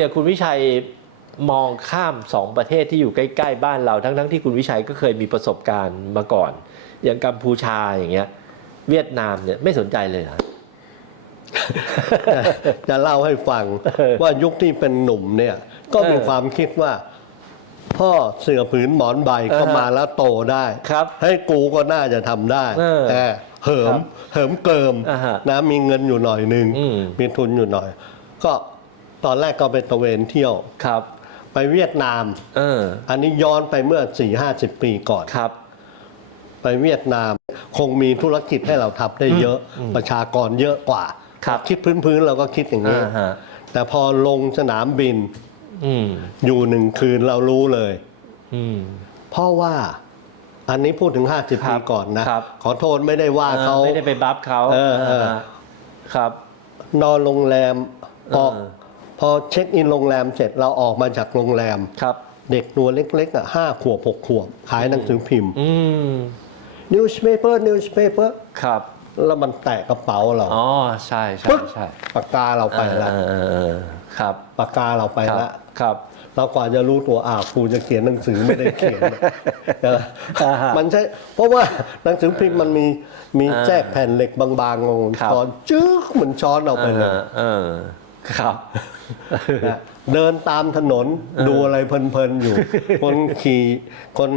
ที่ดูเนี่ยคุณวิชัยมองข้ามสองประเทศที่อยู่ใกล้ ๆ บ้านเราทั้งๆที่คุณวิชัยก็เคยมีประสบการณ์มาก่อน อย่างกัมพูชาอย่างเงี้ย เวียดนามเนี่ยไม่สนใจเลยเหรอจะเล่าให้ฟังเออว่ายุคที่เป็นหนุ่มเนี่ย ก็มีเออความคิดว่าพ่อเสือผืนหมอนใบก็อ่าฮะมาแล้วโตได้ครับ ให้กูก็น่าจะทำได้เออแต่เหิครัมบเหิมเกิมอ่าฮะนะมีเงินอยู่หน่อยหนึ่งอืมมีทุนอยู่หน่อย ก็ ตอนแรกก็ไปตระเวนเที่ยว ครับ ไปเวียดนาม เออ อันนี้ย้อนไปเมื่อ4ี่ห้าสิบปีก่อน ครับ ไปเวียดนาม คงมีธุรกิจให้เราทำได้เยอะอืมประชากรเยอะกว่าครับ คิดพื้นๆเราก็คิดอย่างนี้ อ่าฮะ แต่พอลงสนามบินอืม อยู่หนึ่งคืนเรารู้เลย อืม เพราะว่าอันนี้พูดถึง 50 ครัปีบก่อนนะ ครับ ขอโทษไม่ได้ว่าเขา ไม่ได้ไปบัฟเขาเออเออฮะครับ นอนโรงแรมออกเออ พอเช็คอินโรงแรมเสร็จเราออกมาจากโรงแรม ครับ เด็กตัวเล็กๆอะห้าขวบหกขวบขายหนังสือพิมพ์ อืม newspaper newspaper ครับ แล้วมันแตะกระเป๋าเรา อ๋อ ใช่ใช่ปึ๊กใช่ปากกาเราไปแล้วเออเออเออครับปากกาเราไปครับแล้วครับ เรากว่าจะรู้ตัวอ้าวครูจะเขียนหนังสือไม่ได้เขียนใช่ไหมอ่าฮะมันใช่เพราะว่าหนังสือพิมพ์มันมีมีอ่าแทรกแผ่นเหล็กบางๆลงครับ ช้อนจึ๊กเหมือนช้อนเราไปเลยออเออ ครับ นะเดินตามถนนดูอะไรเพลินๆอยู่ คนขี่คน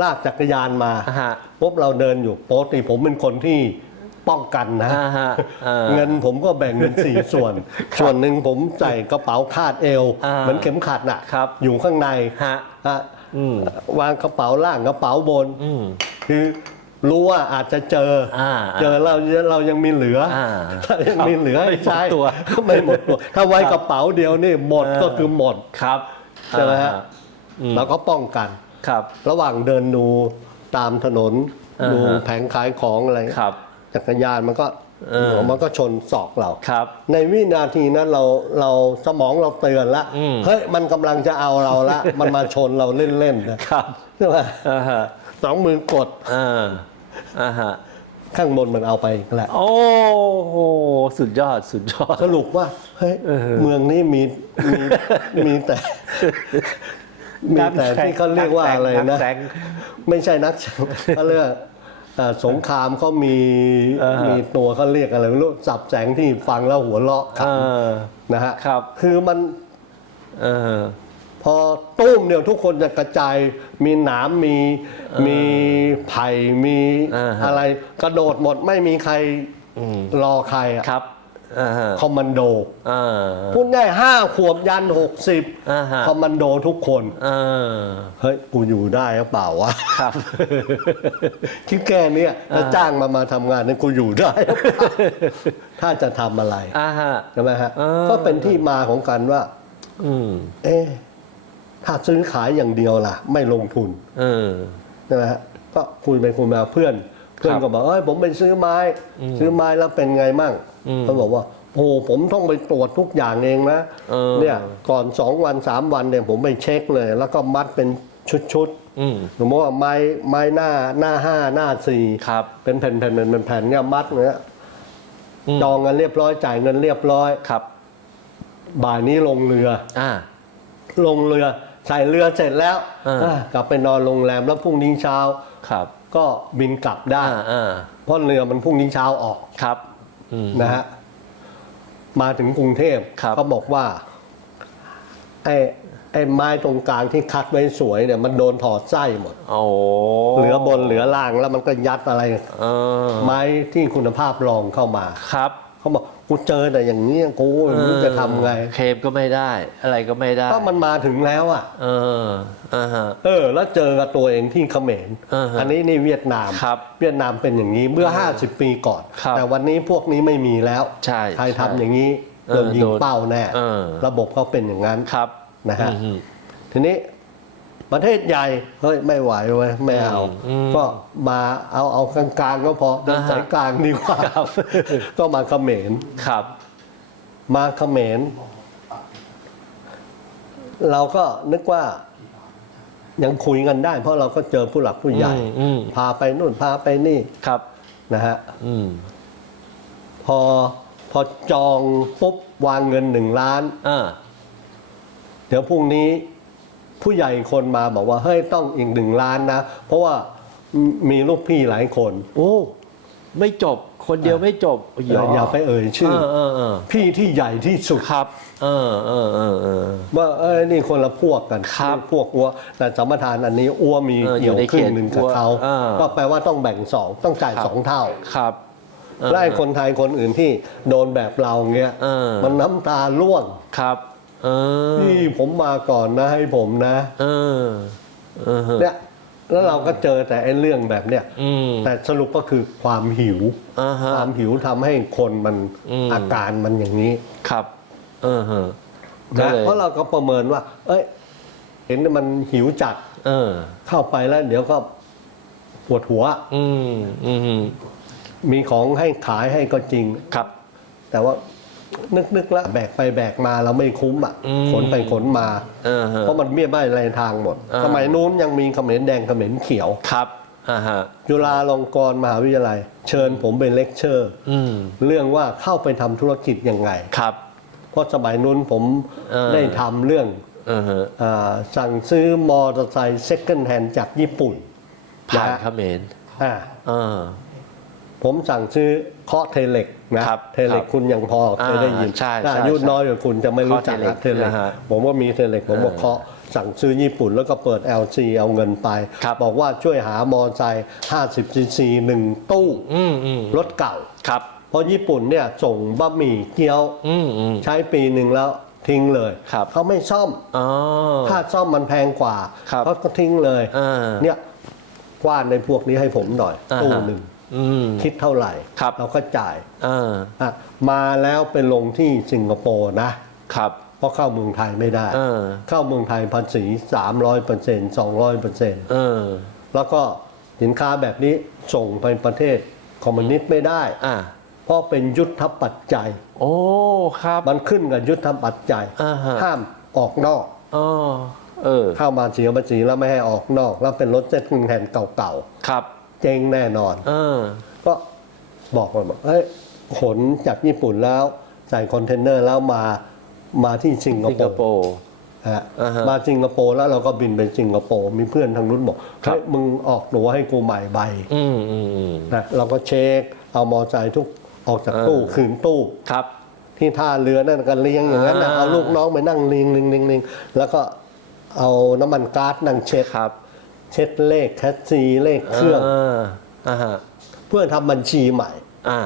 ลากจักรยานมาอ่าฮะปุ๊บเราเดินอยู่ปกติผมเป็นคนที่ป้องกันนะ อ่าฮะเออเงินผมก็แบ่งเป็นสี่ส่วน ส่วนหนึ่งผมใส่กระเป๋าคาดเอว อ่าเหมือนเข็มขัดน่ะ ครับ อยู่ข้างในฮะ ฮะอืมวางกระเป๋าล่างกระเป๋าบน อืม คือ รู้ว่าอาจจะเจออาเจอเราเรายังมีเหลืออาเรายังมีเหลือไม่ให้หมดใช้ตัวไม่หมดตัวถ้าไว้ครับกระเป๋าเดียวนี่หมดเออก็คือหมดครับใช่ไหมฮะอ่าอืมเราก็ป้องกันครับ ระหว่างเดินดูตามถนนอ่าฮะดูแผงขายของอะไรครับจักรยานมันก็เออมันก็ชนศอกเราครับ ในวินาทีนั้นเราเราสมองเราเตือนละอืมเฮ้ยมันกำลังจะเอาเราละมันมาชนเราเล่นๆนะครับใช่ไหมอ่าฮะสองมือกด อ่าอ่าฮะข้างบนมันเอาไปอีกแล้วโอ้โหสุดยอดสุดยอดสรุปว่าเฮ้ยเออเมืองนี้มีมีมีแต่ มีแต่ที่เขาเรียกว่าอะไรนันะกแสงไม่ใช่นักแสงเขาเรียกว่าเอ่อสงครามเขามีเออมีตัวเขาเรียกอะไรไม่รู้สับแสงที่ฟังแล้วหัวเราะเอขำอนะฮะครับคือมันเออ พอตุ้มเนี่ยทุกคนจะกระจายมีหนามมีมีไผ่มีอ่าฮะ อะไรกระโดดหมดไม่มีใครอืมรอใครอะครับอ่าฮะคอมมานโด อ่า พูดง่ายห้าขวบยันหกสิบอ่าฮะ คอมมานโดทุกคนเออเฮ้ย กูอยู่ได้หรือเปล่าวะ ครับ คิดแค่เนี้ยถ้าจ้างมามาทำงานเนี่ยกูอยู่ได้หรือเปล่าถ้าจะทำอะไร อ่าฮะ ใช่ไหมฮะ เออ ก็เป็นที่มาของการว่า อืม เอ๊ะ ถ้าซื้อขายอย่างเดียวล่ะ ไม่ลงทุนเออใช่ไหมฮะก็คุยไปคุยมาเพื่อน เพื่อนก็บอกเอ้ยผมไปซื้อไม้ ซื้อไม้แล้วเป็นไงมั่งอืมเขาบอกว่าโอ้โหผมต้องไปตรวจทุกอย่างเองนะเออ เนี่ยก่อนสองวันสามวันเนี่ยผมไปเช็คเลย แล้วก็มัดเป็นชุดอืมๆสมมติว่าไม้ไม้หน้าหน้าห้าหน้าสี่ครับ เป็นแผ่นๆเป็นแผ่นๆเนี่ยมัดเนี่ยอืม จองกันเรียบร้อยจ่ายเงินเรียบร้อย ครับ บ่ายนี้ลงเรือ อ่า ลงเรือ ใส่เรือเสร็จแล้วเอออะกลับไปนอนโรงแรมแล้วพรุ่งนี้เช้า ครับก็บินกลับได้ อ่าอ่าเพราะเรือมันพรุ่งนี้เช้าออกครับอืม นะฮะมาถึงกรุงเทพครับ เขาบอกว่าไอ้ไอ้ไม้ตรงกลางที่คัดไว้สวยเนี่ยมันโดนถอดไส้หมด โอ้เหลือบนเหลือล่างแล้วมันก็ยัดอะไร เออไม้ที่คุณภาพรองเข้ามา ครับ เขาบอก กูเจอแต่อย่างนี้กูไม่รู้จะทำไง เคลมก็ไม่ได้ อะไรก็ไม่ได้ ก็มันมาถึงแล้วอะ เอออ่าฮะ เออ แล้วเจอกับตัวเองที่เขมรอ่าฮะอันนี้นี่เวียดนาม ครับเวียดนามเป็นอย่างนี้เมื่อ 50 ปีก่อน ครับแต่วันนี้พวกนี้ไม่มีแล้วใช่ใครใช่ทำอย่างนี้เออโดนยิงโดนเป้าแน่ เออ ระบบเขาเป็นอย่างนั้นครับนะฮะ อืม ทีนี้ ประเทศใหญ่เฮ้ยไม่ไหวเว้ยไม่เอา อืมก็มาเอาเอากลางๆก็พอเดินอ่าฮะ สายกลางดีกว่าครับก็มาเขมร ครับ มาเขมร เราก็นึกว่ายังคุยกันได้ เพราะเราก็เจอผู้หลักผู้ใหญ่ อืมอืม พาไปนู่นพาไปนี่ครับ นะฮะ อืมพอพอจองปุ๊บวางเงินหนึ่งล้าน อ่า เดี๋ยวพรุ่งนี้ ผู้ใหญ่คนมาบอกว่าเฮ้ยต้องอีกหนึ่งล้านนะ เพราะว่ามีลูกพี่หลายคน โอ้ ไม่จบคนเดียวไม่จบอย่าอย่าไปเอ่ยชื่อเออเออพี่ที่ใหญ่ที่สุดครับ เออเออเออเออว่าเอ้ยนี่คนละพวกกันครับพวกอัวแต่สัมปทานอันนี้อัวมีเอออยู่เกี่ยวในครึ่งเขตหนึ่งกับอัวเขาอ่าก็แปลว่าต้องแบ่งสองต้องจ่ายครับสองเท่าครับเออและไอ้คนไทยคนอื่นที่โดนแบบเราเงี้ยเออมันน้ำตาร่วงครับ เออนี่ผมมาก่อนนะให้ผมนะ เออเออเนี่ยแล้วเราก็เจอแต่ไอ้เรื่องแบบเนี้ยอืม แต่สรุปก็คือความหิว อ่าฮะ ความหิวทำให้คนมันอืม อาการมันอย่างนี้ครับ เออฮะก็นะเลยเพราะเราก็ประเมินว่า เอ้ย เห็นมันหิวจัดเออ เข้าไปแล้ว เดี๋ยวก็ปวดหัว อืมอืมมีของให้ขายให้ก็จริง ครับ แต่ว่า นึกนึกแล้วแบกไปแบกมาเราไม่คุ้มอะอืมขนไปขนมาเออฮะเพราะมันเบี้ยใบรายทางหมดอ่าสมัยนู้นยังมีเขมรแดงเขมรเขียวครับอ่าฮะจุฬาลงกรณ์มหาวิทยาลัย เชิญผมไปเลคเชอร์อืมเรื่องว่าเข้าไปทำธุรกิจยังไงครับ เพราะสมัยนู้นผมเออได้ทำเรื่องเออฮะอาสั่งซื้อมอเตอร์ไซค์เซ็ก o n d แฮนจากญี่ปุ่นผ่านนะฮะเขมรอ่าเออ ผมสั่งซื้อเคาะเทเล็กนะครับเทเล็กครับคุณยังพอเคยได้ยินอ่าใช่ถ้าใช่อายุใช่น้อยกว่าคุณจะไม่รู้จักเคาะเทเล็กนะฮะผมว่ามีเทเล็กผมว่าเออเคาะสั่งซื้อญี่ปุ่นแล้วก็เปิด LC เอาเงินไปครับบอกว่าช่วยหามอเตอร์ไซค์50ซีซีหนึ่งตู้อืมอืมรถเก่าครับเพราะญี่ปุ่นเนี่ยส่งบะหมี่เกี๊ยวอืมอืมใช้ปีหนึ่งแล้วทิ้งเลยครับเขาไม่ซ่อมอ๋อค่าซ่อมมันแพงกว่าครับเขาก็ทิ้งเลยอ่าเนี่ยกว้านในพวกนี้ให้ผมหน่อยอ่าฮะตู้หนึ่งอืม คิดเท่าไหร่ครับเราก็จ่ายอ่าอะมาแล้วไปลงที่สิงคโปร์นะครับเพราะเข้าเมืองไทยไม่ได้เออเข้าเมืองไทยภาษี300เปอร์เซ็นต์200เปอร์เซ็นต์เออแล้วก็สินค้าแบบนี้ส่งไปประเทศคอมมิวนิสต์ไม่ได้อ่าเพราะเป็นยุทธปัจจัย โอ้ครับ มันขึ้นกับยุทธปัจจัยอ่าฮะห้ามออกนอกอ๋อเออเข้ามาเสียภาษีแล้วไม่ให้ออกนอก แล้วเป็นรถเจ็ตแทนเก่าครับๆ เจ๊งแน่นอนเออก็บอกมันบอกเอ้ยขนจากญี่ปุ่นแล้วใส่คอนเทนเนอร์แล้วมามาที่สิงคสิงโปคร์โปร์ฮะอ่าฮะมาสิงคโปร์แล้วเราก็บินไปสิงคโปร์มีเพื่อนทางนู้นบอกครับเฮ้ยมึงออกตัวให้กูใหม่ใบอืมอืมอืมนะเราก็เช็ค เอามอใจทุกออกจากตู้เออคืนตู้ครับ ที่ท่าเรือนั่นก็เลี้ยงอย่างนั้นนะอ่าเอาลูกน้องไปนั่งเลี้ยงเลี้ยงเลี้ยงเลี้ยงแล้วก็เอาน้ำมันก๊าซนั่งเช็ดครับ เช็ดเลขแคชซีเลขเครื่องอ่าฮะเพื่อทำบัญชีใหม่ อ่า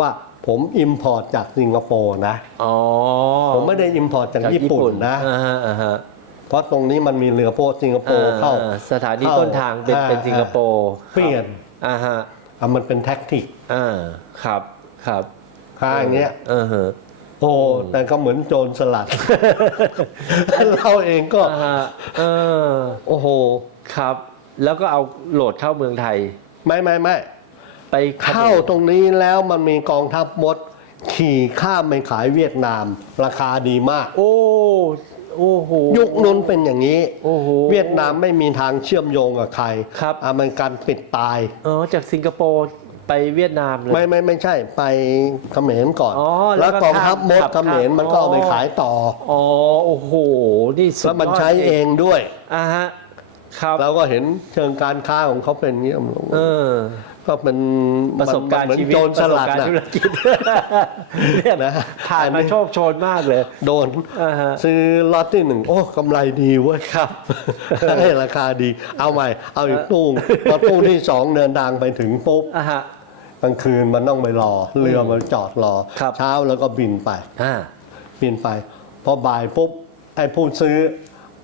ว่าผมอิมพอร์ตจากสิงคโปร์นะอ๋อผมไม่ได้อิมพอร์ตจากญี่ปุ่นนะอ่าฮะอ่าฮะเพราะตรงนี้มันมีเรือโพสิงคโปร์เข้าอ่สถานีเข้าต้นทางเป็นอ่าเป็นสิงคโปร์เปลี่ยนอ่าฮะอะมันเป็นแท็กติกอ่าครับครับค่าอย่างเงี้ยเออฮะโอ้แต่ก็เหมือนโจรสลัด เราเองก็อ่าฮะเออโอ้โห ครับ แล้วก็เอาโหลดเข้าเมืองไทย ไม่ไม่ไม่ไปขมรเข้าตรงนี้แล้วมันมีกองทัพมด ขี่ข้ามไปขายเวียดนาม ราคาดีมาก โอ้โอ้โหยุคนู้นเป็นอย่างนี้ โอ้โหเวียดนามไม่มีทางเชื่อมโยงกับใครครับอเมริกันปิดตายเออจากสิงคโปร์ไปเวียดนามเลยไม่ไม่ไม่ใช่ไปเขมรก่อนอ๋อแล้แล้ววก็กองทัพมดข้ามเขมรมันก็เอาไปอ๋อขายต่ออ๋อโอ้โหนี่สุดแล้วมันยดใช้เองด้วยอ่าฮะ ครับเราก็เห็นเชิงการค้าของเขาเป็นอย่างนี้เออ ก็เป็นประสบการณ์มันเหมือนชีวิตโจรปสระสบลัดการณ์นะธุรกิจเนี่ยนะผ่านอันมานี้โชคโชนมากเลย โดนอ่าฮะซื้อล็อตที่หนึ่งโอ้กำไรดีเว้ยครับให้ราคาดี เอาใหม่ เอาอีกตู้พอตู้ที่สองเดินทางไปถึงปุ๊บอ่าฮะกลางคืนมันต้องไปรอ เรือมันจอดรอครับเช้าแล้วก็บินไปอ่าบินไป พอบ่ายปุ๊บไอ้ผู้ซื้อ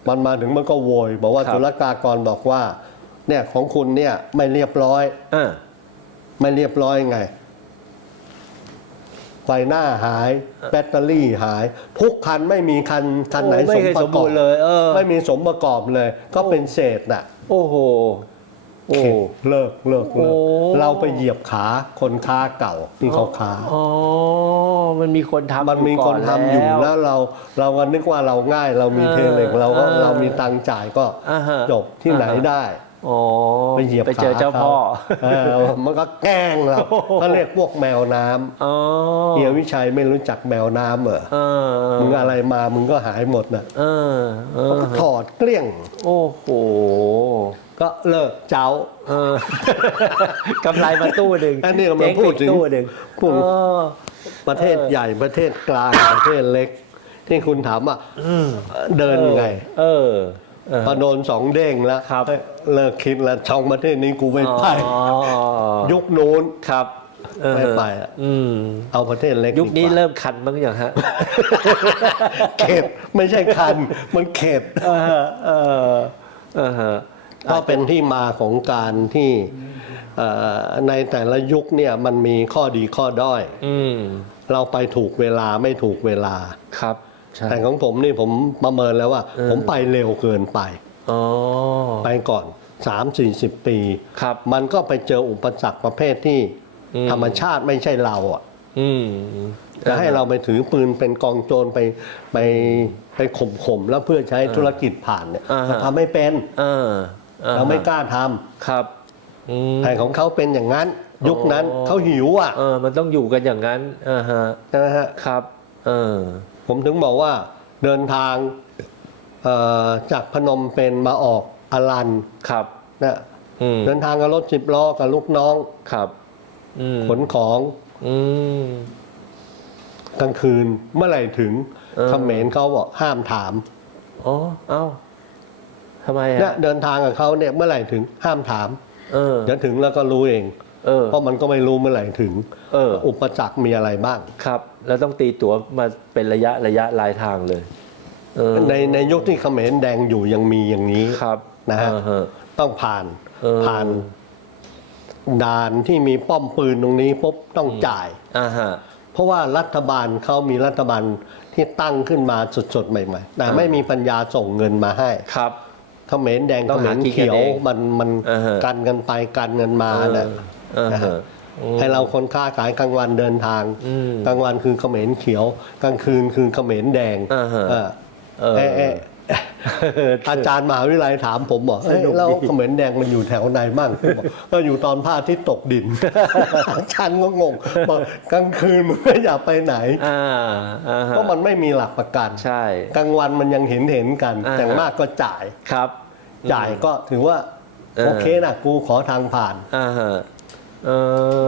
มันมาถึงมันก็โวยบอกว่าครับ ศุลกากรบอกว่า เนี่ยของคุณเนี่ยไม่เรียบร้อย อ่าไม่เรียบร้อยไง ไฟหน้าหาย แบตเตอรี่หาย ทุกคันไม่มีคันคันไหนโอ้ไม่สมเคยปสระมกอบูบรณ์เลย เออ ไม่มีสมประกอบเลย ก็เป็นเศษน่ะ โอ้โห โอ้เลิกเลิกเลิกโอ้เราไปเหยียบขาคนค้าเก่าที่เขาค้าอ๋อมันมีคนทำมันมีคนทำอยู่ก่แล้วเรา เราก็นึกว่าเราง่าย เรามีเออเทเล็กเราก็เออเรามีตังค์จ่ายก็อ่าฮะจบที่ไหนอ่าฮะได้อ๋อไปเหยียบไปเจอขเจ้าพ่อเออมันก็แกล้งเราก็เรียกพวกแมวน้ำอ๋อเฮียวิชัยไม่รู้จักแมวน้ำเหรอเออมึงอะไรมามึงก็หายหมดนะเออเออถอดเกลี้ยง โอ้โห ก็เลิกเจ้าเออกำไรมาตู้หนึ่งอันนี้เรามาจ๊งพูดถึงตู้หนึ่งพูดอ๋อประเทศใหญ่ประเทศกลางประเทศเล็ก ที่คุณถามว่าเดินไง เออเออพอโดนสองเด้งแล้วครับเอ้ยเลิกคิดแล้วช่องประเทศนี้กูไม่ไปอ๋อยุคนู้นครับเออไม่ไปอะอืมเอาประเทศเล็กยุคนี้ดีกว่าเริ่มคันบ้างอย่างฮะเข็ดไม่ใช่คัน มันเข็ดเออเออเออฮะ ก็เป็นที่มาของการที่เอ่อในแต่ละยุคเนี่ยมันมีข้อดีข้อด้อยอืมเราไปถูกเวลาไม่ถูกเวลาครับใช่แต่ของผมนี่ผมประเมินแล้วว่าเออผมไปเร็วเกินไปอ๋อไปก่อน3 4 0ปีครับมันก็ไปเจออุปสรรคประเภทที่อืมธรรมชาติไม่ใช่เราอะอืมจะให้เราไปถือปืนเป็นกองโจรไปไปไปข่มข่มๆแล้วเพื่อใช้ธุรกิจผ่านเนี่ยอ่าฮะเราทำไม่เป็นเออออเราไม่กล้าทำครับอืม แต่ของเขาเป็นอย่างนั้น ยุคนั้นอ๋อ เขาหิวอะเออมันต้องอยู่กันอย่างนั้นอ่าฮะนะฮะครับเออผมถึงบอกว่าเดินทางเอ่อจากพนมเป็นมาออกอลันครับ นะอืมเดินทางกับรถสิบล้อกับลูกน้องครับอืมขนของอืม กลางคืนเมื่อไหร่ถึงเออ เขมรเขาบอกห้ามถาม อ๋อเอ้า ทำไมเนี่ยอะเดินทางกับเขาเนี่ยเมื่อไหร่ถึงห้ามถามเออ เดี๋ยวถึงแล้วก็รู้เอง เออ เพราะมันก็ไม่รู้เมื่อไหร่ถึงเอออุปสรรคมีอะไรบ้าง ครับ แล้วต้องตีตั๋วมาเป็นระยะระยะลายทางเลย เออในในยุคที่เขมรแดงอยู่ยังมีอย่างนี้ ครับนะฮะ อ่าฮะ ต้องผ่านเออ ผ่าน ด่านที่มีป้อมปืนตรงนี้ปุ๊บต้องจ่าย อ่าฮะ เพราะว่ารัฐบาลเขามีรัฐบาลที่ตั้งขึ้นมาสดๆใหม่ๆแต่อ่าไม่มีปัญญาส่งเงินมาให้ ครับ เขมรแดงต้เของมหารกินกันเขียวเองมันมันอ่าฮะกันกันไปกันกันมาเออนะอ่านะฮะฮะให้เราคนค้าขายกลางวันเดินทางอืมกลางวันคือเขมรเขียวกลางคืนคือเขมรแดงอ่าฮะเออ เออเอ๊ะเอ๊ะ อาจารย์มหาวิทยาลัยถามผมบอกเอ้ยสนุกดีแล้วเขมรแดงมันอยู่แถวไหนมั่งผมบอกก็อยู่ตอนผ้าที่ตกดินอาจารย์ก็งงบอกกลางคืนมันก็อย่าไปไหนอ่าอ่าฮะเพราะมันไม่มีหลักประกันใช่กลางวันมันยังเห็นเห็นกันอ่าฮะแต่มากก็จ่ายครับ จ่ายก็ถือว่าเออโอเคนะกูขอทางผ่านอ่าฮะเอ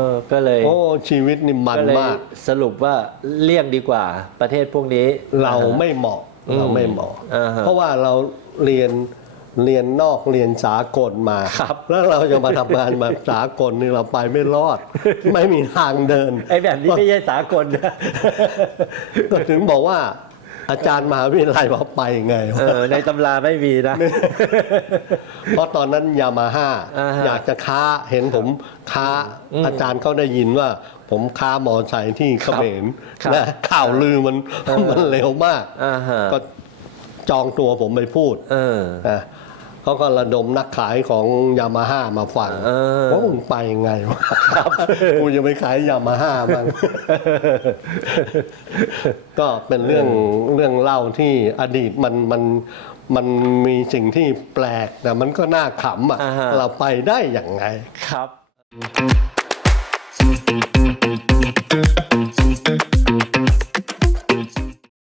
อก็เลย โอ้ชีวิตนี่มันก็เลยมาก สรุปว่าเลี่ยงดีกว่า ประเทศพวกนี้เราอ่ฮะไม่เหมาะอืม เราไม่เหมาะ อ่าฮะเพราะว่าเราเรียนเรียนนอกเรียนสากลมา ครับแล้วเราจะมาทำงานแบบสากลนี่เราไปไม่รอด ไม่มีทางเดิน ไอ้แบบนี้ไม่ใช่สากลนะ ก็ถึงบอกว่า อาจารย์มหาวิทยาลัยบอกไปไงเออในตำราไม่มีนะ เพราะตอนนั้นยามาฮ่าอ่าฮะ อยากจะค้าเห็นผมค้าอืมอาจารย์เขาได้ยินว่า ผมค้ามอไซค์ที่เขมรครับนะข่าวลือมันเออมันเร็วมาก อ่าฮะก็จองตัวผมไปพูดเออ นะ เขาก็ระดมนักขายของยามาฮ่ามาฟังว่ามึงไปยังไงวะครับกูจะไปขายยามาฮ่ามั้งก็เป็นเรื่องเรื่องเล่าที่อดีตมันมันมันมีสิ่งที่แปลกแต่มันก็น่าขำอะเราไปได้อย่างไงครับ Thank you.